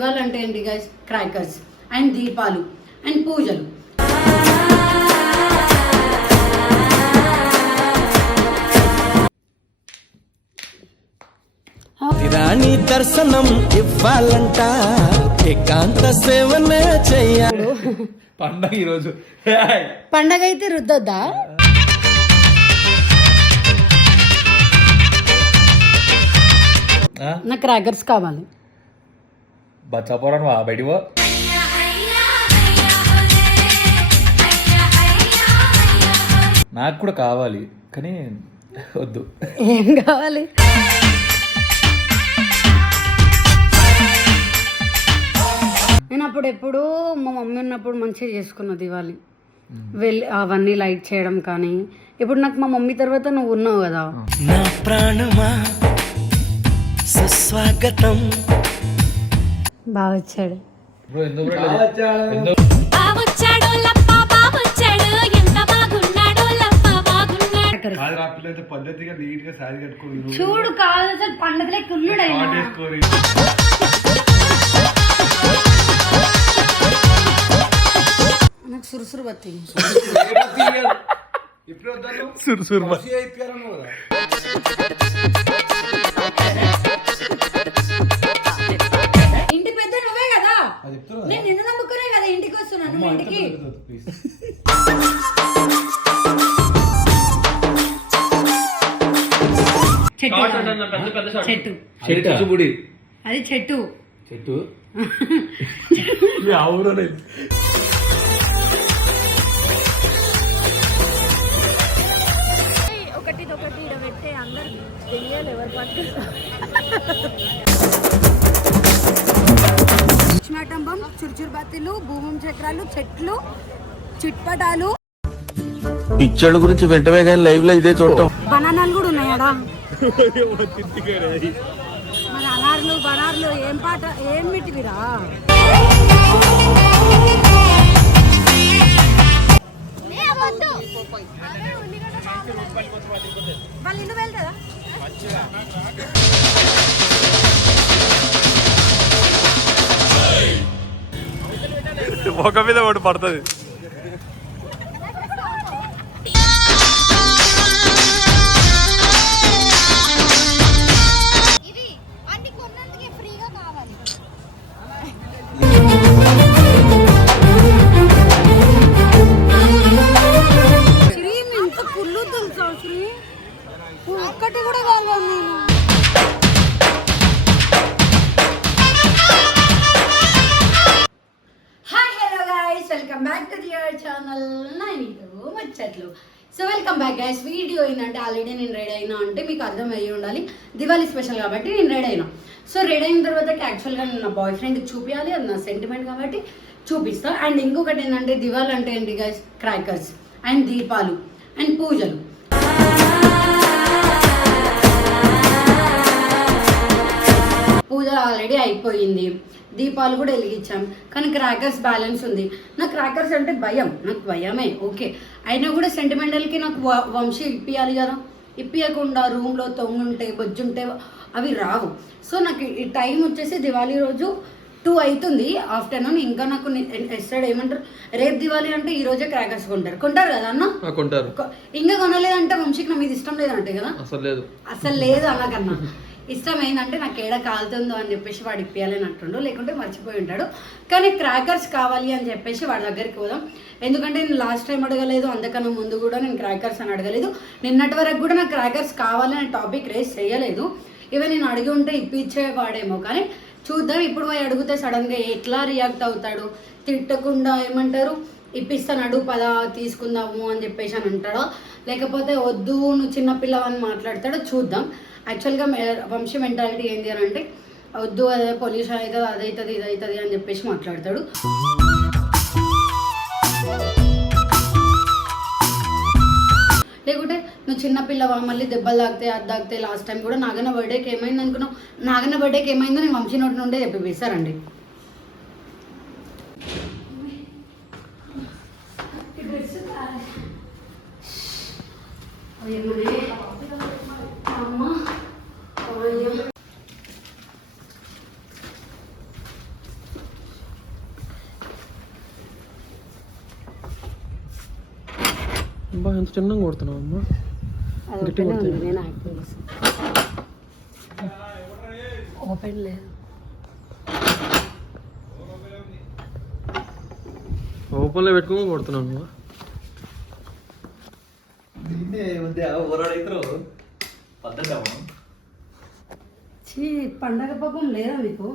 దివాళి అంటే ఏంటి guys crackers and దీపాలు అండ్ పూజలు. రాణి దర్శనం ఇవ్వాలంట. ఏకాంత సేవనే చెయ్యాలి పండగ ఈరోజు. పండగ అయితే రుద్దొద్దా? నాకు క్రాకర్స్ కావాలి. బచ్చాపురం బయటికి పో నాకు కూడా కావాలి కానీ వద్దు ఏం కావాలి? నేను అప్పుడు ఎప్పుడు మా మమ్మీ ఉన్నప్పుడు మంచిగా చేసుకున్న దివాళి. వెళ్ళి అవన్నీ లైట్ చేయడం కానీ ఇప్పుడు నాకు మా మమ్మీ తర్వాత నువ్వు ఉన్నావు కదా. నా ప్రాణమా? సుస్వాగతం. పిల్లలైతే పద్ధతిగా నీట్గా శారీ కట్టుకొని చూడు కాదు అసలు పండుగలే కుళ్ళుడైనా వేసుకొని నాకు సురుసురు బత్తి ఇప్పుడు వద్దాను సురు సురు బా. అయిపోయారను చెట్టు. చెట్టు. చెట్టు. చూపుడి అది చెట్టు. చెట్టు. ఒకటి ఒకటి అందరు తెలియాలి ఎవరు పట్టు భూమం చక్రాలు చెట్లు చిట్పటాలు. పిచ్చోళ్ళ గురించి వెంటనే కానీ లైవ్లో ఇదే చూడటం. బనానాలు కూడా ఉన్నాయడా మరి అనార్లు బనార్లు ఏం పాట ఏం పెట్టివిరా వాళ్ళు ఇల్లు వెళ్తారా ఒక మీద ఒకటి పడుతుంది. దివాళీ స్పెషల్ కాబట్టి నేను రెడీ అయినా. సో రెడీ అయిన తర్వాత యాక్చువల్గా నేను నా బాయ్ ఫ్రెండ్ చూపించాలి అది నా సెంటిమెంట్ కాబట్టి చూపిస్తా. అండ్ ఇంకొకటి ఏంటంటే దివాళి అంటే ఏంటి గైస్ క్రాకర్స్ అండ్ దీపాలు అండ్ పూజలు. పూజ ఆల్రెడీ అయిపోయింది. దీపాలు కూడా వెలిగించాం. కానీ క్రాకర్స్ బ్యాలెన్స్ ఉంది. నాకు క్రాకర్స్ అంటే భయం. నాకు భయమే. ఓకే అయినా కూడా సెంటిమెంటల్కి నాకు వ- వంశీ ఇప్పియాలి కదా. ఇప్పియకుండా రూమ్లో తొంగుంటే బొజ్జుంటే అవి రావు. సో నాకు ఈ టైం వచ్చేసి దివాళీ రోజు టూ అవుతుంది ఆఫ్టర్నూన్. ఇంకా నాకు ఎస్టర్డే ఏమంటారు? రేపు దివాళీ అంటే ఈ రోజే క్రాకర్స్ కొంటారు. కొంటారు కదా అన్న? కొంటారు. ఇంకా కొనలేదంటే వంశీకి నా మీద ఇష్టం లేదంటే కదా? అసలు లేదు. అసలు లేదు అన్నకన్నా. ఇష్టం ఏంటంటే నాకు ఏడ కాలుతుందో అని చెప్పేసి వాడు ఇప్పియాలని అంటుండు. లేకుంటే మర్చిపోయి ఉంటాడు. కానీ క్రాకర్స్ కావాలి అని చెప్పేసి వాడి దగ్గరికి పోదాం. ఎందుకంటే నేను లాస్ట్ టైం అడగలేదు. అందుకన్నా ముందు కూడా నేను క్రాకర్స్ అని అడగలేదు. నిన్నటి వరకు కూడా నాకు క్రాకర్స్ కావాలనే టాపిక్ రేస్ చేయలేదు. ఇవే నేను అడిగి ఉంటే ఇప్పించేవాడేమో కానీ చూద్దాం. ఇప్పుడు పోయి అడిగితే సడన్గా ఎట్లా రియాక్ట్ అవుతాడు? తిట్టకుండా ఏమంటారు? ఇప్పిస్తాను పద తీసుకుందాము అని చెప్పేసి అని అంటాడో? లేకపోతే వద్దు నువ్వు చిన్నపిల్లవని మాట్లాడతాడో? చూద్దాం. యాక్చువల్గా మే- వంశీ మెంటాలిటీ ఏంటి అని అంటే వద్దు అదే పొల్యూషన్ అవుతుంది అదవుతుంది ఇది అవుతుంది అని చెప్పేసి మాట్లాడతాడు. లేకుంటే నువ్వు చిన్నపిల్లవా మళ్ళీ దెబ్బలు తాగితే అది తాగితే లాస్ట్ టైం కూడా నాగన్న బర్త్డేకి ఏమైంది అనుకున్నావు? నాగన్న బర్త్డేకి ఏమైందో నేను వంశీ నోటి నుండే చెప్పిస్తారండి అమ్మ. అబ్బా ఎంత చిన్నగా కొడుతున్నావు అమ్మా. గట్టి ఓపెన్ లేదు. ఓపెన్లో పెట్టుకుని కొడుతున్నావు అమ్మా. నిన్నే మధ్య ಹೊರಡೈತರು ಪದ್ಧತಿ చీ పండగ పాపం లేదా మీకు?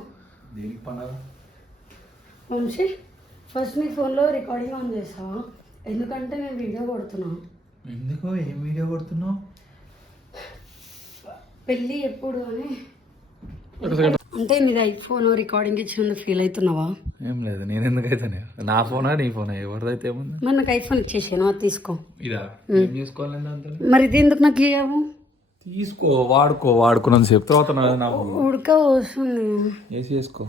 వంశీ ఫస్ట్ నీ ఫోన్లో రికార్డింగ్ ఆన్ చేసావా? ఎందుకంటే నేను వీడియో కొడుతున్నా. ఎందుకో? ఏం వీడియో కొడుతున్నావు? పెళ్ళి ఎప్పుడు అని. అంటే నీది ఐఫోన్ రికార్డింగ్ ఇచ్చినందుకు ఫీల్ అవుతున్నావా? ఏం లేదు నేను ఎందుకైతేనే నా ఫోనా నీ ఫోనా? ఎవరిదైతే ఏముంది? మరి నాకు ఐఫోన్ ఇచ్చేసాను అది తీసుకో. ఇదా? ఏం మరి ఇది ఎందుకు నాకు ఇవ్వవు తీసుకో వాడుకో వాడుకున్నాను సేపు. తర్వాత ఉడక వస్తుంది ఏసీ వేసుకో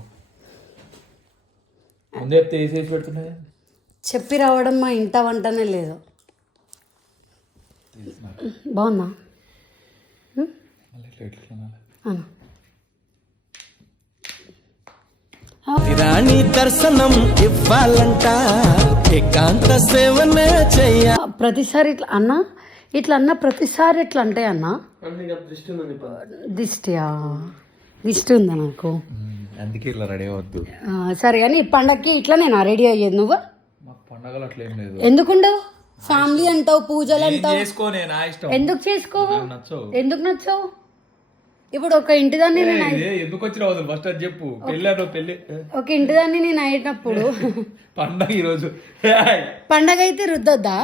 ముందే చెప్తే ఏసీ వేసి పెడుతున్నాయి చెప్పి రావడం మా ఇంట వంటనే లేదు. బాగుందా. రాణి దర్శనం ఇవ్వాలంట. ఏకాంత సేవనే చెయ్య ప్రతిసారి ఇట్లా అన్న? ఇట్లా అన్న ప్రతిసారి ఇట్లా అంటే అన్న? దిష్టియా దిష్టి ఉందా నాకు? అందుకే ఇట్లా రెడీ అవ్వద్దు. ఆ, సరే కానీ ఈ పండక్కి ఇట్లా నేను రెడీ అయ్యేది నువ్వు? పండగలు అట్లా ఏం లేదు. ఎందుకుండవు? ఫ్యామిలీ అంటావు పూజలు అంటావు. ఎందుకు చేసుకోవు? ఎందుకు నచ్చావు? ఇప్పుడు ఒక ఇంటిదాన్ని నేను అయి- ఏ, ఎందుకు వచ్చినావు ఫస్ట్ అది చెప్పు. పెళ్ళాను పెళ్ళి ఏ, ఒక ఇంటిదాన్ని నేను అయినప్పుడు. పండగ ఈరోజు. పండగ అయితే రుద్దొద్దా?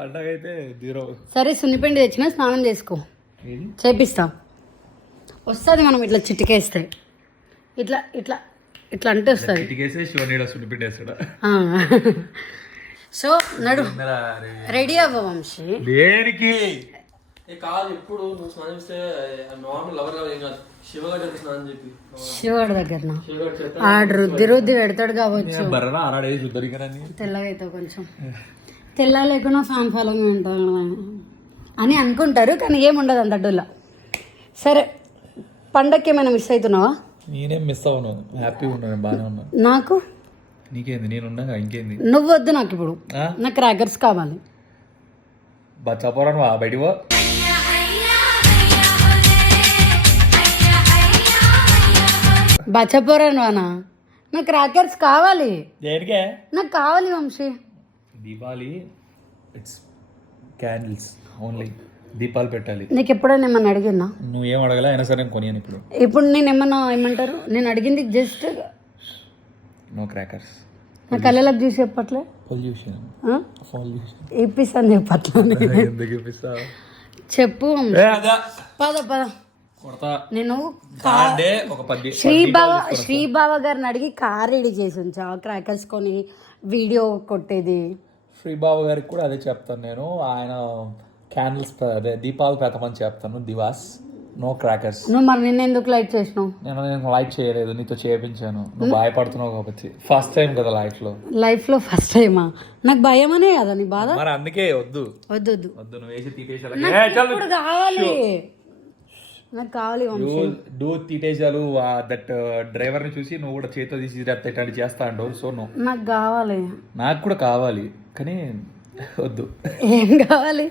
పండగ అయితే జీరో. సరే సున్నిపిండి తెచ్చిన స్నానం చేసుకో. చేపిస్తా. వస్తుంది మనం ఇట్లా చిటికేస్తే. ఇట్లా ఇట్లా ఇట్లా అంటే వస్తుంది. శివనీడ సునిపిండేస్తాడా సో నడు. రెడీ అవ్వ వంశీ. దేనికి? కాదు ఎప్పుడు నువ్వు స్నానం చేస్తే నార్మల్ లవర్ కాదు ఏం కాదు. శివగారి స్నానం చెప్పి శివుడి దగ్గర చేత ఆడు రుద్ది రుద్ది పెడతాడు కావచ్చు. బర్రనా ఆరాడేసి దొరికనని తెల్లగా అవుతావు కొంచెం. తెల్ల లేకుండా ఫ్యాన్ ఫాలోయింగ్ ఉంటాం అని అనుకుంటారు కానీ ఏముండదు అంత డొల్ల సరే పండక్కి ఏమైనా మిస్ అవుతున్నావా? నేనేం మిస్ అవ్వను హ్యాపీగా ఉన్నాను బాగానే ఉన్నాను. నాకు? నీకేంది? నేను ఉన్నాగా ఇంకేంది? నువ్వు వద్దు నాకు ఇప్పుడు? నాకు క్రాకర్స్ కావాలి. బచ్చాపోరాను బయటికి పో. బచ్చపోరాను అనా నాకు క్రాకర్స్ కావాలి. నాకు కావాలి Vamshi. Deepavali it's candles only దీపాలు పెట్టాలి. నీకు ఎప్పుడైనా ఏమన్నా అడిగిందా? నువ్వేం అడగలే అయినా సరే నేను కొనియాను ఇప్పుడు. ఇప్పుడు నేను ఏమన్నా ఏమంటారు? నేను అడిగింది జస్ట్ నో క్రాకర్స్ నా కళ్ళలకు చూసి చెప్పట్లే. పొల్యూషన్ ఆ? పొల్యూషన్ ఇప్పిస్తాను చెప్పట్లే ఎందుకు చెప్పు. పద పద. కొడతా. నేను ఒక పది శ్రీబావ శ్రీబావ గారిని అడిగి కార్ రెడీ చేసి ఉంచా. క్రాకర్స్ కొని వీడియో కొట్టేది. శ్రీబాబు గారికి కూడా అదే చెప్తాను నేను. ఆయన క్యాండిల్స్ అదే దీపాలు పెట్టమని చెప్తాను. Diyas no crackers. నువ్వు మరి నిన్న ఎందుకు లైట్ చేసినావు? నేను నేను లైట్ చేయలేదు నీతో చేయించాను నువ్వు భయపడుతున్నావు కాబట్టి. ఫస్ట్ టైం కదా లైఫ్లో లైఫ్లో ఫస్ట్ టైమా? నాకు భయమనే కదా నీ బాధ? మరి అందుకే వద్దు. వద్దు వద్దు. వద్దు నువ్వు వేసి ఇప్పుడు కావాలి. నాకు కావాలి. డూ తీటేశాలు దట్ డ్రైవర్ని చూసి నువ్వు కూడా చేతితో తీసి చేస్తా అంటావు. సో నువ్వు నాకు కావాలి. నాకు కూడా కావాలి. కానీ వద్దు. ఏం కావాలి?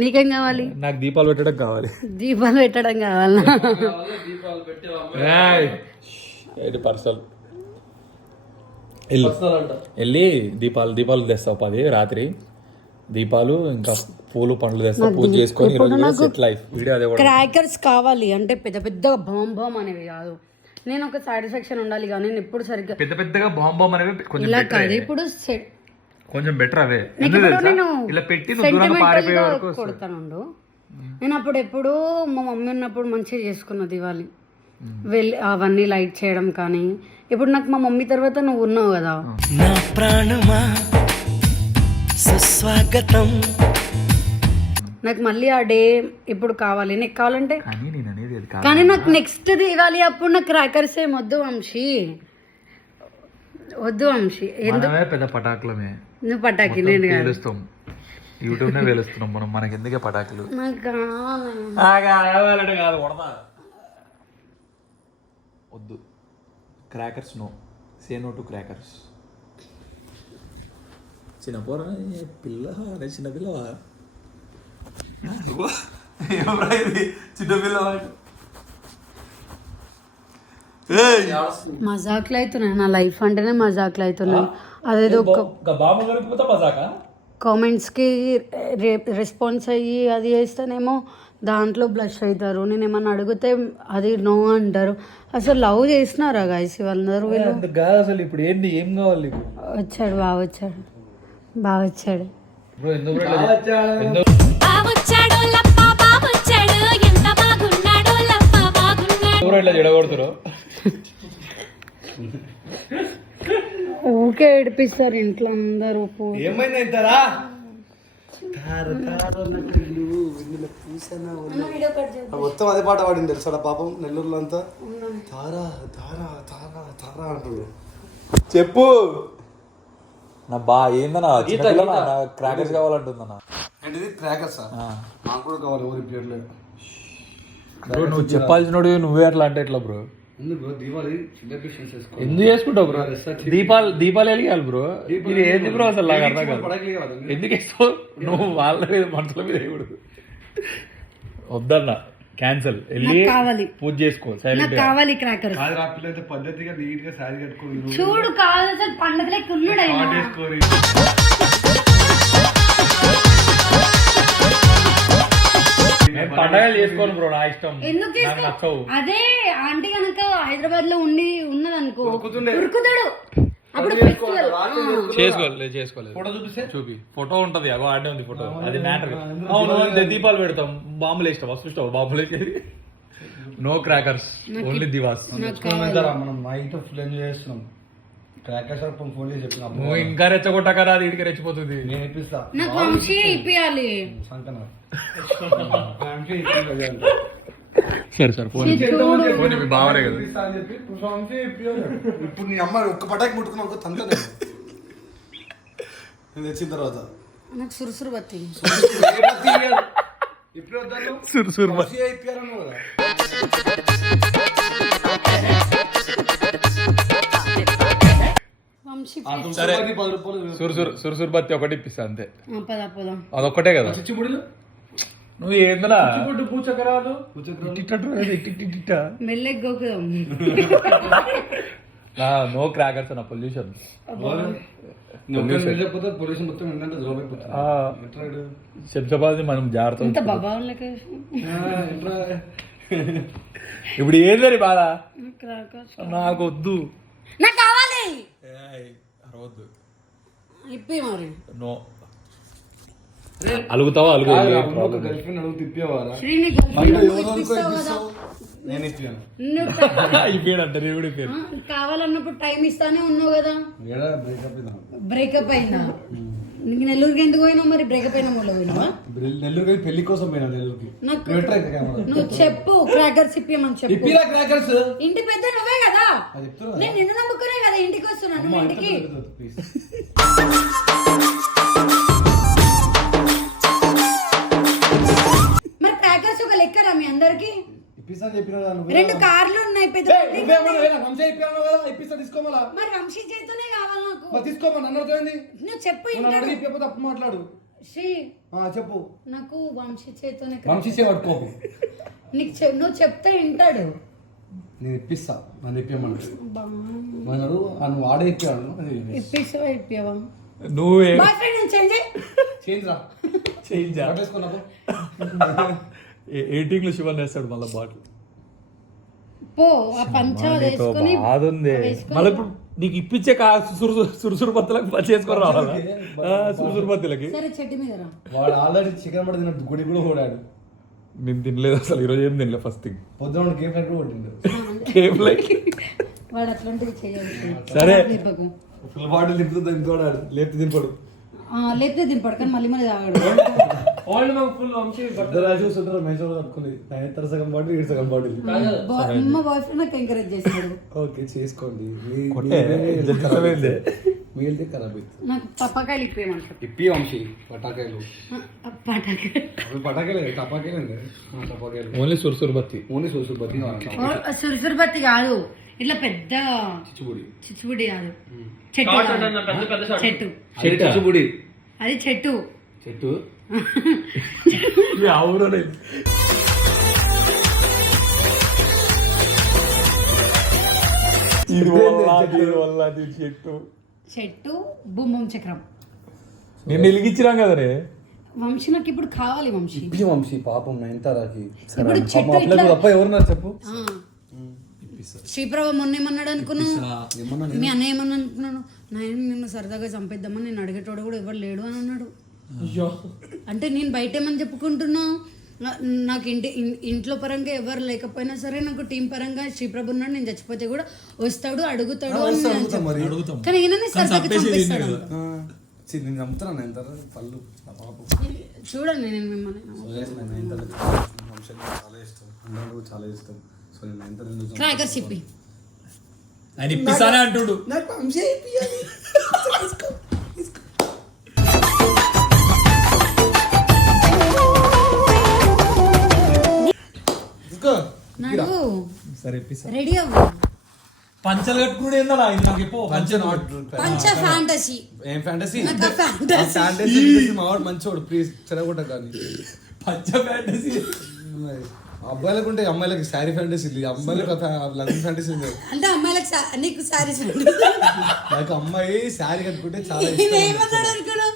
నీకేం కావాలి? నాకు దీపాలు పెట్టడం కావాలి. దీపాలు పెట్టడం కావాలా? దీపాలు పెట్టి ఇది పర్సల్ వెళ్ళి దీపాలు దీపాలు తెస్తావు పది రాత్రి. దీపాలు ఇంకా పూలు పండ్లు తెస్తావు. పూజ చేసుకొని లైఫ్. వీడియో అదే కూడా. క్రాకర్స్ కావాలి. అంటే పెద్ద పెద్దగా బాంబ్ బాంబ్ అనేవి కాదు. నేను ఒక సాటిస్ఫాక్షన్ ఉండాలి కానీ నేను ఎప్పుడు సరిగ్గా పెద్ద పెద్దగా బాంబ్ బాంబ్ అనేవి కొంచెం ఇలా కాదు. ఇప్పుడు సెట్ కొంచెం బెటర్ అవే. తెలుసా? నేను ఇలా పెట్టి కొడతానుండు నేను అప్పుడు ఎప్పుడు మా మమ్మీ ఉన్నప్పుడు మంచిగా చేసుకున్న దివాలి వెళ్ళి అవన్నీ లైట్ చేయడం కానీ ఇప్పుడు నాకు మా మమ్మీ తర్వాత నువ్వు ఉన్నావు కదా. నా ప్రాణమా? సుస్వాగతం. నాకు మళ్ళీ ఆ డే ఇప్పుడు కావాలి. నీకు కావాలంటే కానీ నాకు నెక్స్ట్ దివాలి అప్పుడు నాకు క్రాకర్స్ ఏం వద్దు వంశీ. వద్దు వంశీ. ఎందుకు? మనమే పెద్ద పటాకులమే. నువ్వు పటాకి నేను కాదు. పేలుస్తాం. యూట్యూబ్నే వేలుస్తున్నాం మనం మనకి ఎందుకే పటాకులు? నాకు కావాలి. కావాలంటే కాదు కొడతా. వద్దు. Crackers no say no to crackers చిన్న పోర పిల్ల అరే చిన్న పిల్లవా? ఇది? చిన్న పిల్లవా మజాక్లు అవుతున్నాయి నా లైఫ్ అంటేనే మజాక్లు అవుతున్నాయి అదేదో కామెంట్స్కి రెస్పాన్స్ అయ్యి అది చేస్తేనేమో దాంట్లో బ్లష్ అవుతారు. నేను ఏమన్నా అడిగితే అది నో అంటారు. అసలు లవ్ చేసినారా గాయస్ వాళ్ళందరూ వీళ్ళు? అసలు ఇప్పుడు ఏంటి ఏం కావాలి వచ్చాడు బాగా వచ్చాడు. బాగా వచ్చాడు. బ్రో ఎందుకు bro ఇట్లా చే- ఊకే ఏడిపిస్తారు ఇంట్లో అందరూ ఏమైంది మొత్తం అదే పాట పాడింది తెలుసా పాపం నెల్లూరులో అంతా? తారా తారా తారా తారా అంటారు. చెప్పు. నా బా ఏందన్నా క్రాకర్స్ కావాలంటుందన్నా. ఏంటిది? క్రాకర్స్ నాకు కూడా కావాలి ఎవరి పేర్లేదు బ్రో నువ్వు చెప్పాల్సిన నువ్వే అట్లా అంటే ఎట్లా బ్రో ఎందుకు చేసుకుంటావు బ్రో? దీపాలు దీపాలు వెలిగాలి బ్రో. ఇది ఏంది బ్రో అసలు నాకు అర్థం కాదు. ఎందుకు వేస్తావు? నువ్వు వాళ్ళ మీద మనుషుల మీద వేయకూడదు. వద్దన్న క్యాన్సల్ వెళ్ళి నాకు కావాలి. పూజ చేసుకో నాకు సైలెంట్ కావాలి క్రాకర్స్ కాదు రా పిల్లలైతే పద్ధతిగా నీట్గా శారీ కట్టుకొని చూడు అసలు పండుగ లెక్క పండగలు చేసుకోను బ్రో నా ఇష్టం. ఎందుకు నాకు చేసుకో నచ్చవు. అదే ఆంటీ కనుక హైదరాబాద్లో ఉండి ఉన్నదనుకో. ఉరుకుతుండే. ఉరుకుతాడు. అప్పుడు ఫెస్టివల్ చేసుకోలేదు చేసుకోలేదు. ఫోటో చూపిస్తే? చూపి. ఫోటో ఉంటది అగో ఆడే ఉంది ఫోటో. అది మ్యాటర్. అవును అంతే దీపాలు పెడతాం. బాంబులు వేస్తాం వస్తుంటావు బాంబులు వేసేది? No crackers only diyas. మనం నైట్ ఫుల్ ఎంజాయ్ చేస్తున్నాం. క్రాకర్స్ ఫోన్ చేసి చెప్పిన నువ్వు ఇంకా రెచ్చగొట్టకరా అది ఇడికి రెచ్చిపోతుంది. నేను ఇప్పిస్తా. నాకు వంశీ ఇప్పియాలి. సంకన సరే సార్ ఫోన్ ఫోన్ మీ బావనే కదా. ఇప్పుడు నీ అమ్మ ఒక్క పటాకి ముట్టుకున్నా ఒక తంత నేను తెచ్చిన తర్వాత. నాకు సురుసురు బత్తి ఇప్పుడు వద్దాను సుర్ సుర్ కదా వంశీ సరే పది సుర్. సుర్ సుర్ సుర్ బత్తి ఒకటి ఇప్పిస్తా అంతే. అదొక్కటే కదా. చిచ్చుబుడులు నువ్వు ఏందలా చిచ్చుబుడ్డు పూచకరాలు నో క్రాకర్స్ అన్న పొల్యూషన్. మనం జాగ్రత్త ఇప్పుడు ఏందని బాధ? నాకు వద్దు నాకు కావాలి. ఇప్పి మరి. నో. అలుగుతావా? అలుగు గర్ల్ ఫ్రెండ్ అడుగు తిప్పేవారా శ్రీని నేను ఇప్పాను. కావాలన్నప్పుడు టైం ఇస్తానే ఉన్నావు కదా. ఏడా బ్రేకప్ బ్రేకప్ అయిందా? నీకు నెల్లూరుకి ఎందుకు పోయినావు మరి? బ్రేకప్ అయిన మూల పోయినావా? నెల్లూరు వెళ్ళి పెళ్ళి కోసం పోయినా నెల్లూరుకి. నాకు నువ్వు చెప్పు క్రాకర్స్ ఇప్పియమని చెప్పు. ఇప్పిరా క్రాకర్స్ ఇంటి పెద్ద నువ్వే కదా? నేను నిన్ను నమ్ముకునే కదా ఇంటికి వస్తున్నాను ఇంటికి. మరి క్రాకర్స్ ఒక లెక్కరా మీ అందరికి? ఇప్పిస్తా చెప్పినా రెండు కార్లు ఉన్నాయి పెద్ద పెద్దవి. నువ్వేమన్నా వేరే వంశీ ఇప్పాను కదా ఇప్పిస్తా తీసుకోమలా మరి వంశీ చేతనే కావాలి నాకు. మరి తీసుకోమా నన్ను అర్థమైంది? నువ్వు చెప్పు నన్ను అప్పు మాట్లాడు. శ్రీ ఆ, చెప్పు. నాకు వంశీ చేతోనే వంశీ చే పట్టుకోకు నీకు నువ్వు చెప్తే వింటాడు. నేను ఇప్పిస్తా నన్ను ఇప్పమని నువ్వు ఆడే ఇప్పాడు ఇప్పిస్తావా నువ్వు. నేను చేంజ్. చేంజ్ రా. చేంజ్ పట్టేసుకున్నావు ఎయిటింగ్లో శివన్ వేస్తాడు మళ్ళీ బాటిల్. పో ఆ పంచ వేసుకొని మళ్ళీ ఇప్పుడు నీకు ఇప్పించే కా సురు సురుసురు బత్తలకు పచ్చి చేసుకొని రావాలా? సురుసురు బత్తలకి సరే చెట్టు మీద రా. వాడు ఆల్రెడీ చికెన్ మటన్ తిన్న గుడి కూడా ఓడాడు. నేను తినలేదు అసలు ఈరోజు ఏం తినలేదు ఫస్ట్ థింగ్ పొద్దున ఫ్రెండ్ కూడా కొట్టిండు. లైక్ వాడు అట్లాంటివి చేయాలి. సరే. ఫుల్ బాటిల్ తింటుంది దింపాడు లేపితే దింపాడు ఆ, లేపితే దింపడు కానీ మళ్ళీ మళ్ళీ తాగాడు. ఓల్డ్ మాకు ఫుల్ వంశీ ఇద్దరు రాసి చూస్తుంటారు మేసం కట్టుకుని నైన్ సగం బాటిల్ ఈడు సగం బాటిల్ బా- మా బాయ్ ఫ్రెండ్ నాకు ఎంకరేజ్ చేశాడు ఓకే చేసుకోండి. మీ- మిగిలితే ఖరాబ్ అవుతుంది నాకు పప్పకాయలు ఇప్పేయమంటారు. ఇప్పి వంశీ పటాకాయలు. పటాకాయ అవి పటాకాయలు టపాకాయలు అండి. టపాకాయలు. ఓన్లీ సుర్సుర్ బత్తి. ఓన్లీ సోసుపతి సురసురబత్తి కాదు. ఇట్లా పెద్ద చిచ్చుబుడి. చిచ్చుబుడి కాదు. చెట్టు కాదు. పెద్ద పెద్ద షాట్ చెట్టు. చెట్టు. చిచ్చుబుడి. అది చెట్టు. చెట్టు. చెట్టు? చెట్టు. బుమ్మం చక్రం. నేను వెలిగించినాం కదా రే. వంశీ నాకు ఇప్పుడు కావాలి వంశీ. ఇప్పి వంశీ పాపం నయనతారాకి ఇప్పుడు పాపం చెట్టు ఇట్లా- తప్ప ఎవరున్నారు చెప్పు. శ్రీప్రభ మొన్న ఏమన్నాడు అనుకున్నావు ఏమన్నా మీ అన్న ఏమన్నా అనుకున్నాను నాయన నిన్ను సరదాగా చంపేద్దామని నేను అడిగేటోడు కూడా ఎవరు లేడు అని అన్నాడు. అంటే నేను బయట ఏమని చెప్పుకుంటున్నా? నా- నాకు ఇంటి ఇంట్లో పరంగా ఎవరు లేకపోయినా సరే నాకు టీం పరంగా శ్రీప్రభు ఉన్నాడు నేను చచ్చిపోతే కూడా వస్తాడు అడుగుతాడు. కానీ ఈయనని చంపేస్తాడు. నేను పళ్ళు చూడండి నేను మిమ్మల్ని. చాలా ఇష్టం అందరూ చాలా ఇష్టం సో నేను నయనతార ఎందుకు చంపుతా? క్రాకర్ చెప్పి. ఆయన ఇప్పిస్తానే అంటుడు. నాకు సరే ఇప్పిస్తా. రెడీ అవ్వు. పంచలు కట్టుకున్నాడు ఏందా ఇది నాకు చెప్పు. పంచ నాట్. పంచ ఫ్యాంటసీ ఏం ఫ్యాంటసీ నాకు fantasy. ఫ్యాంటసీ మావాడు మంచోడు. ప్లీజ్ చెడగొట్ట కానీ పంచ ఫ్యాంటసీ అబ్బాయిలకు ఉంటే అమ్మాయిలకి శారీ ఫ్యాంటసీ లేదు. అమ్మాయిలకు లంగ్ ఫ్యాంటసీ ఉంది అంటే అమ్మాయిలకు సా- నీకు సారీస్ నాకు అమ్మాయి శారీ కట్టుకుంటే చాలా ఇష్టం అనుకున్నావు?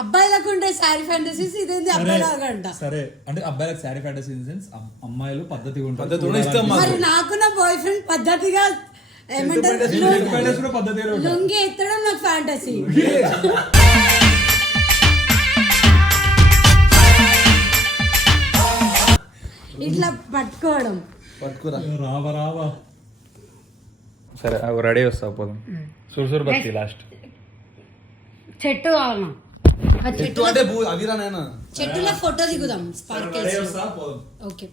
అబ్బాయిలకు ఉండే శారీ ఫ్యాంటసీస్ ఇదేంది అబ్బాయిలాగా అంట సరే అంటే అబ్బాయిలకు శారీ ఫ్యాంటసీ సెన్స్ అమ్మాయిలు పద్ధతిగా ఉంటారు మాకు. మరి నాకు నా బాయ్ ఫ్రెండ్ పద్ధతిగా ఏమంటారు? లొంగి ఎత్తడం నాకు ఫ్యాంటసీ. ఇట్లా పట్టుకోవడం. పట్టుకురా. రావా రావా. సరే రెడీ వస్తా పోదాం. సుర్సుర్ బత్తి లాస్ట్ చెట్టు కావాలన్నా. ఆ చెట్టు చెట్టు అంటే భూ అవిరా నాయన. చెట్టులో ఫోటో దిగుదాం స్పార్కిల్స్. ఓకే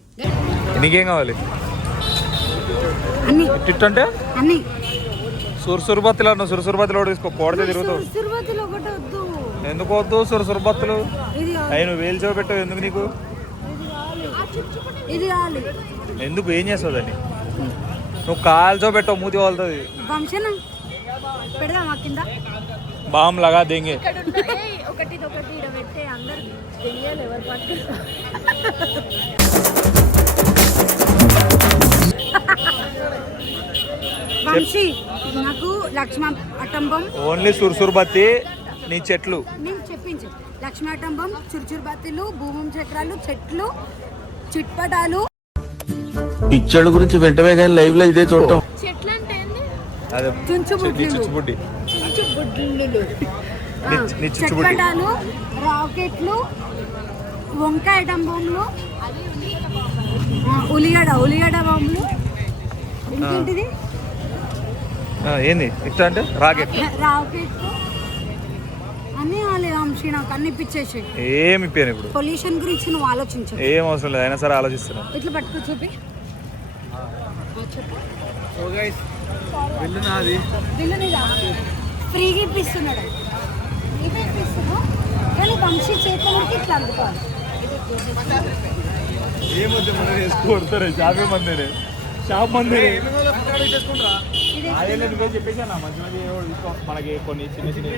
నీకేం కావాలి? అన్ని. టిట్ అంటే? అన్ని. సుర్సుర్ బత్తిలో అన్న సుర్సుర్ బత్తిలో తీసుకో పోడితే తిరుగుతావు. తిరుపతిలో ఒకటి వద్దు. ఎందుకు వద్దు సుర్సుర్ బత్తులు ఇది అయ్యి నువ్వు వేలు చూపెట్టావు ఎందుకు నీకు? ఇది కావాలి ఎందుకు ఏం చేస్తావు దాన్ని? నువ్వు కాల్చో పెట్టవు మూతి వాళ్తుంది వంశన? పెడదామా కింద? బామ్ లగా దెంగే. వంశీ నాకు లక్ష్మ అటంబం. ఓన్లీ సుర్సుర్ బత్తి నీ చెట్లు. నేను చెప్పించు లక్ష్మ అటంబం చురుచురు బత్తిలు భూమం చక్రాలు చెట్లు చిట్పటాలు. పిచ్చోళ్ళ గురించి వెంటనే కానీ లైవ్లో ఇదే చూడటం. చెట్లు అంటే ఏంది అదే చుంచుబుడ్లు. చుచ్చుబుడ్డి చుంచుబుడ్లు నీ- నీ చిచ్చుబుడ్డి చెట్పటాలు రాకెట్లు వంకాయ ఉల్లిగడ్డ ఉల్లిగడ్డ బాంబులు. ఇంకేంటిది? ఆ, ఏంది? ఇట్లా అంటే రాకెట్ రాకెట్లు. అన్నీ వాళ్ళే వంశీ నాకు అన్ని పిచ్చేసి ఏమి ఇప్పాను ఇప్పుడు? పొల్యూషన్ గురించి నువ్వు ఆలోచించు ఏం అవసరం లేదు అయినా సరే ఆలోచిస్తున్నా. ఇట్లా పట్టుకో చూపి. చెప్పు వెళ్ళు నాది. బిల్లు మీద ఫ్రీగా ఇప్పిస్తున్నాడు. ఫ్రీగా ఇప్పిస్తున్నావు కానీ వంశీ చేతులకి ఇట్లా అందుకోవాలి. ఏమొద్దు మనం కొడతారే షాపే మందిరే షాప్ మందిరే అదే నువ్వే చెప్పేసా నా మంచి మంచి ఏవో తీసుకో మనకి కొన్ని చిన్న చిన్న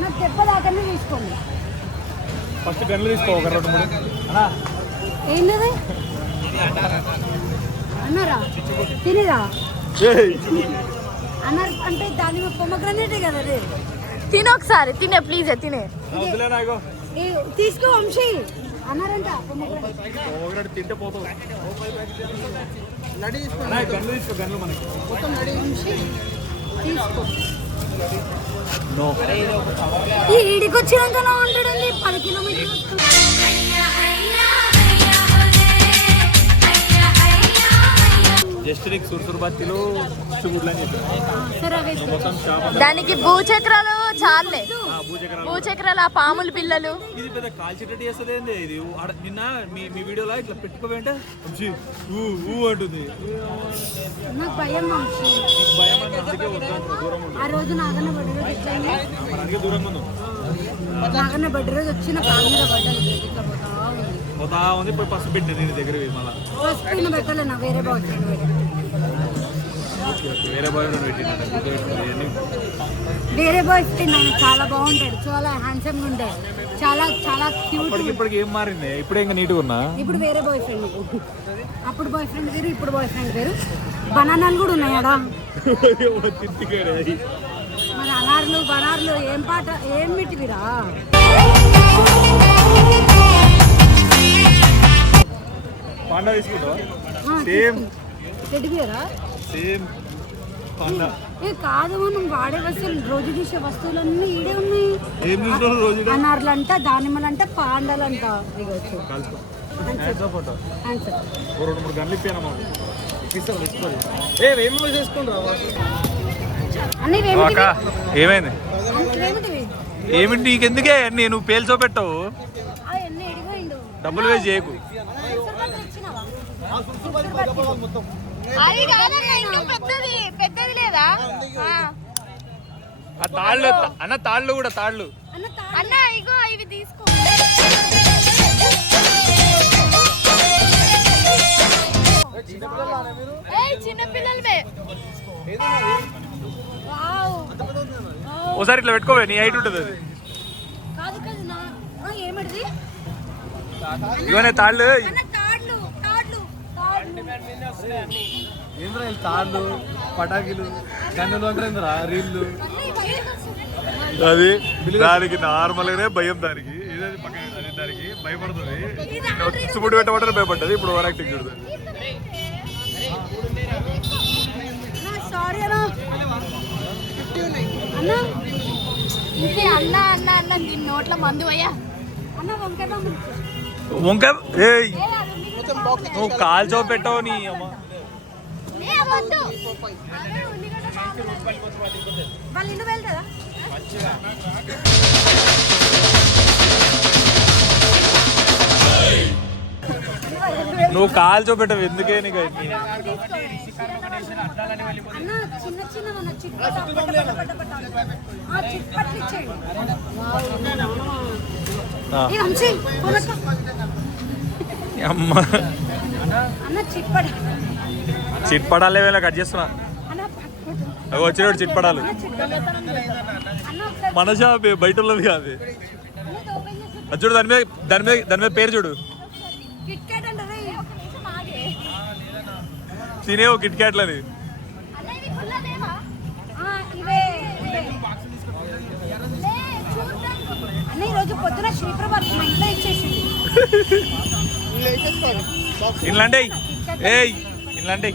నాకు దెబ్బ దాకానే తీసుకోండి. ఫస్ట్ గన్లు తీసుకో ఒక రెండు మూడు. అన్నా. ఏంటది? అన్నారా? తినేదా అన్నారు అంటే దాని పొమ్మగ్రనేటే కదా అదే? తినే ఒకసారి తినే ప్లీజ్ తినే. తీసుకో వంశీ. అన్నారంట పొమ్మగ్రనేట్ ఒకటి తింటే పోతావు. అన్నా, ఈ గన్లు తీసుకో గన్లు మనకి. వంశీ. తీసుకో. నో. ఈ ఈడికి వచ్చినాక నా ఉంటాడండి పది కిలోమీటర్లు జస్ట్ నీకు సుర్సుర్ బత్తిలో చుగుడ్లు అని చెప్పాను సరే అవి మొత్తం షాప్ దానికి భూచక్రాలు చాలే. భూచక్రాలు. భూచక్రాలు ఆ పాముల పిల్లలు. ఇది పెద్ద కాల్చేటట్టు చేస్తుంది ఏంది? ఇది ఆడ నిన్న మీ మీ వీడియోలో ఇట్లా పెట్టుకోవేంటే వంశీ, ఊ ఊ అంటుంది. నాకు భయం వంశీ. నీకు భయం అంటే అందుకే వద్దు దూరం ఉండు. ఆ రోజు నాగన్న బడి రోజు ఇట్లా అయింది. మరి అందుకే దూరంగా ఉండు. నాగన్న బడి రోజు వచ్చిన కాలు మీద పడ్డాను ఇట్లా పోతా ఉంది. పోతా ఉంది పోయి పసుపు పెట్టింది నేను దగ్గర మళ్ళీ. ఫస్ట్ నేను పెట్టలేను వేరే ఫ్రెండ్ వేరే బాయ్ వేరే బాయ్ ఆయన చాలా బాగుంటాడు చాలా హ్యాండ్సమ్ ఉంటాడు చాలా చాలా క్యూట్ ఇప్పటికి ఏం మారింది? ఇప్పుడే ఇంకా నీట్గా ఉన్నా? ఇప్పుడు వేరే బాయ్ ఫ్రెండ్ అప్పుడు బాయ్ ఫ్రెండ్ వేరు ఇప్పుడు బాయ్ ఫ్రెండ్ వేరు. బనానాలు కూడా ఉన్నాయాడా? మరి అనార్లు బనార్లు ఏం పాట ఏం మిటివిరా పాండా తీసుకుంటావా? సేమ్. పాండా ఏ కాదు మనం వాడే వస్తువులు రోజు చూసే వస్తువులన్నీ ఈడే ఉన్నాయి. దానిమ్మలంట పాండలంట. రెండు మూడు గంటలు ఇప్పాను ఏమైంది? ఏమిటి నీకెందుకే? నేను పేల్చో పెట్టవు డబ్బులు వేస్ట్ చేయకు. అది కాదన్న ఇంకా పెద్దది పెద్దది లేదా? ఆ. ఆ తాళ్ళు అన్న తాళ్ళు కూడా తాళ్ళు. అన్న ఇగో ఇవి తీసుకో. ఓసారి ఇట్లా పెట్టుకోవే నీ హైట్ ఉంటుంది అది. కాదు కాదు నా ఆ, ఏమిటిది ఇవన్నీ తాళ్ళు. ఏంద్రా వీళ్ళు తాళ్ళు పటాకీలు గన్నులు అంటే రీళ్ళు అది దానికి నార్మల్ గానే భయం దానికి. పక్కన పెట్టాలి, దానికి భయపడుతుంది. చుప్పుడు పెట్టబట్టే భయపడ్డది. ఇప్పుడు ఓవర్ యాక్టింగ్ చూడుతుంది అన్న అన్న ఇది అన్న అన్న అన్న దీని నోట్ల మందు పోయా? అన్న వంకాయ బాంబు వంక ఏయ్! నువ్వు కాల్ చో పెట్టవు నీ అమ్మ. నువ్వు కాల్ చో పెట్టవు ఎందుకే నీకు చిన్న అమ్మ. చిట్పడాలే వేళ కట్ చేస్తున్నా. అవి వచ్చినాడు చిట్పడాలు మన షాప్ బయట ఉన్నది కాదు. అది చూడు దాని మీద దాని మీద దాని మీద పేరు చూడు. తినేవు కిట్ క్యాట్లని అన్న ఇది పుల్లదేమా ఆ, ఇవే ఇవే. లే చూడ్డానికి. అన్న ఈరోజు పొద్దున శ్రీప్రభాత్ మా ఇంట్లో ఇచ్చేసింది. ఇలాంటి ఏయ్ ఇవ్వాలి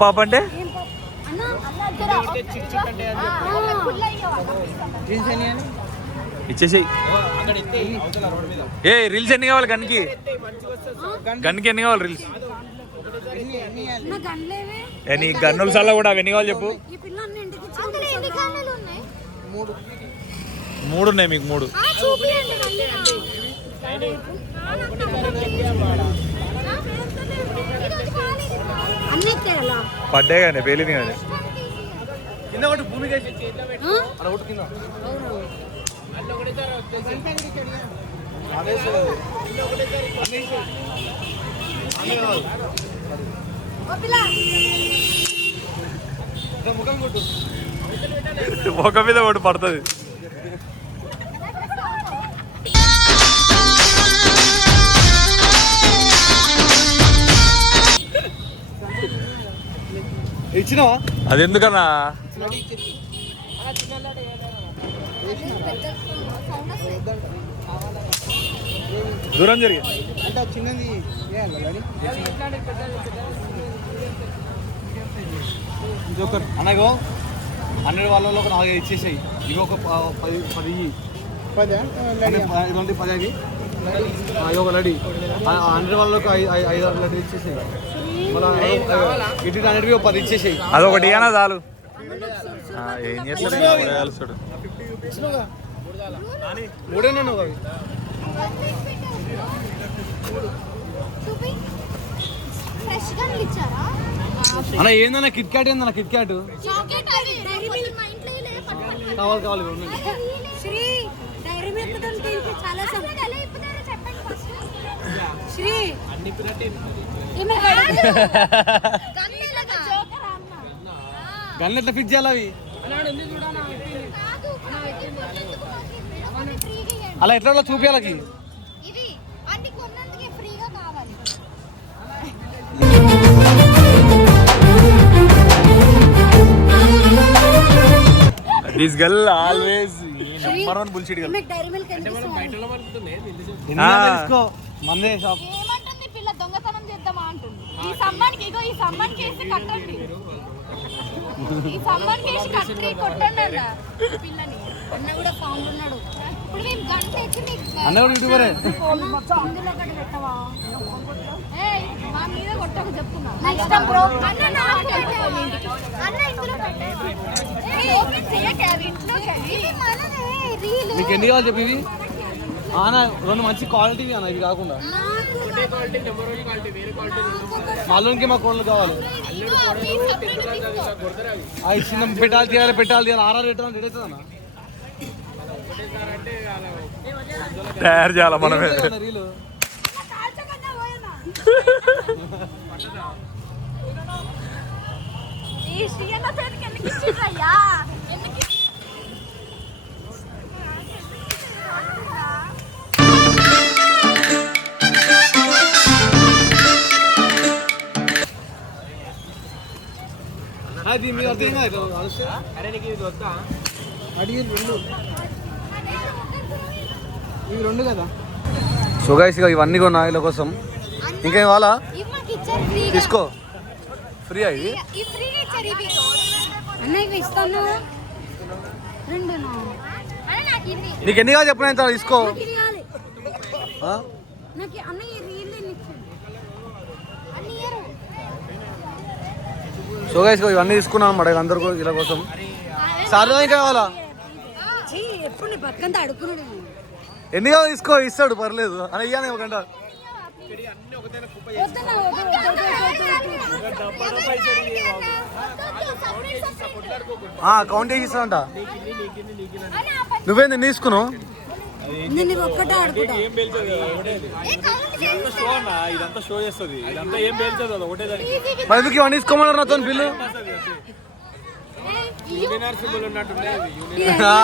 పాప అంటే? ఇచ్చేసేయి. ఏ రీల్స్ ఎన్ని కావాలి గన్కి? గన్కి ఎన్ని కావాలి రీల్స్? నా గన్నుల సార్లు కూడా అవి ఎన్ని కావాలి చెప్పు. ఈ పిల్ల అన్న ఇంటికి ఇచ్చి అందులో ఎన్ని కాయలు ఉన్నాయి? మూడు. ఉన్నాయి మీకు మూడు. పడ్డే కానీ పేలింది కానీ. కింద ఒకటి ఒకటి కింద. అవును? ఓ పిల్ల ముఖం కొట్టు ఒక మీద ఒకటి పడుతుంది. ఇచ్చినావా? అది ఎందుకన్నా? దూరం జరిగి. అంటే చిన్నది అనగో హండ్రెడ్ వాళ్ళలో ఒక నాలుగైదు ఇచ్చేసాయి. ఇవి ఒక ప- పది పది ఇదండి పది? అవి ఇది ఒక లడ్డి. హండ్రెడ్ వాళ్ళకి ఐదు ఐదు ఐదు ఆరు లడ్డు ఇచ్చేసాయి. ఇటు హండ్రెడ్కి ఒక పది ఇచ్చేసాయి. అదొకటి అనా చాలు. ఆ, ఏం చేస్తాడు? మూడే నన్ను అవి ఫ్రెష్గా ఇచ్చారా అన్న ఏందన్న కిట్ క్యాట్ ఏందన్న కిట్ క్యాట్ కావాలి కావాలి ఇవి ఉన్నాయి. శ్రీ డైరీ మిల్క్ దీనికి చాలా సం- చాక్లెట్ ఎలా ఇప్పుతారో చెప్పండి ఫస్ట్ శ్రీ. ఈమె గన్నెలగా జోకర్ అన్న గన్లు ఎట్లా ఫిట్ చేయాలి అవి కాదు కొన్నందుకు మాకు ఫ్రీగా ఇవ్వండి అలా ఎట్లా ఎట్లా చూపించాలకి ఇది అన్ని కొన్నందుకే ఫ్రీగా కావాలి. This girl always number one bullshit girl Dairy Milk మందే షాప్. ఏమంటుంది పిల్ల? దొంగతనం చేద్దామా అంటుంది. ఈ సమ్మానికి ఇగో ఈ సమ్మానికి వేసి కట్టండి. ఈ కట్టి కొట్టండి అన్న పిల్లని. అన్న కూడా ఫామ్ ఉన్నాడు. అన్న కూడా యూట్యూబరే ఎన్ని కావాలి చెప్పి ఇవి? అన్న రెండు మంచి క్వాలిటీవి అన్న ఇవి కాకుండా. మళ్ళీ మా కోళ్ళు కావాలి. అవి చిన్న పెట్టాలి తీయాలి పెట్టాలి తీయాలి ఆర్ఆర్ పెట్టాలి రెడీ అవుతుంది అన్న తయారు చేయాలి మనమే? అది మీరు అర్థం కాదు అడిగి రెండు ఇవి రెండు కదా? సో గైస్ ఇక ఇవన్నీ కొన్నా వీళ్ళ కోసం. ఇంకేం కావాలా. తీసుకో. ఫ్రీ అయ్యి ఈ ఫ్రీగా ఇచ్చారు ఇవి. అన్న ఇవి ఇస్తాను. రెండు అన్న నాకు ఎన్ని కావాలి చెప్పిన తీసుకో. సో గైస్ ఇక ఇవన్నీ తీసుకున్నాను అన్నమాట అందరు వీళ్ళ కోసం. సార్ ఇంకా కావాలా ఎప్పుడు నీ పక్కంతా అడుక్కున్నాడు. ఎన్ని కావాలి తీసుకో? ఇస్తాడు పర్లేదు. అని ఇయ్యాను ఒక గంట. కౌంట్ చేసి పని- నువ్వేంది ఎన్ని తీసుకున్నావు మరి ఎందుకు ఇవన్నీ తీసుకోమన్నారు నాతో బిల్లు?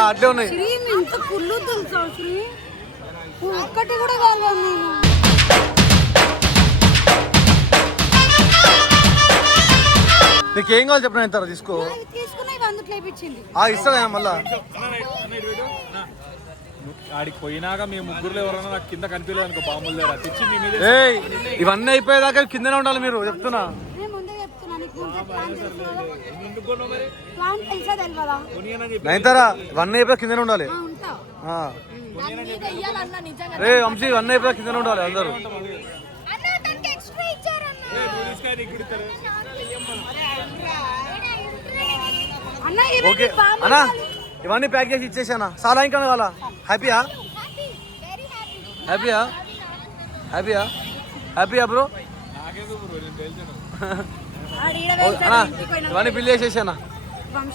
అట్లే ఉన్నాయి. ఒక్కటి కూడా కావాలి నేను. నీకేం కావాలి చెప్పిన ఇంత తీసుకో. తీసుకున్న ఇవి అందుట్లో ఆ మళ్ళా. ఆడికి పోయినాక మీ ముగ్గురులో ఎవరన్నా నాకు కింద కనిపించలేదు అనుకో బాంబులు దగ్గర తెచ్చి మీ మీద ఏయ్ ఇవన్నీ అయిపోయేదాకా కిందనే ఉండాలి మీరు చెప్తున్నా. నేను ముందే చెప్తున్నా నీకు ముందే ప్లాన్ తెలుసా? ప్లాన్ తెలుసా తెలియదా నైన్తారా ఇవన్నీ అయిపోయి కిందనే ఉండాలి. ఆ, ఉంటా. రే వంశీ ఇవన్నీ అయిపోయి కిందనే ఉండాలి అందరూ. అన్న. అన్న ఓకే. అన్నా ఇవన్నీ ప్యాక్ చేసి ఇచ్చేసానా? చాలా ఇంకా కావాలా? హ్యాపీయా. హ్యాపీయా? హ్యాపీయా? హ్యాపీయా బ్రో? అన్నా ఇవన్నీ బిల్ చేసేసానా?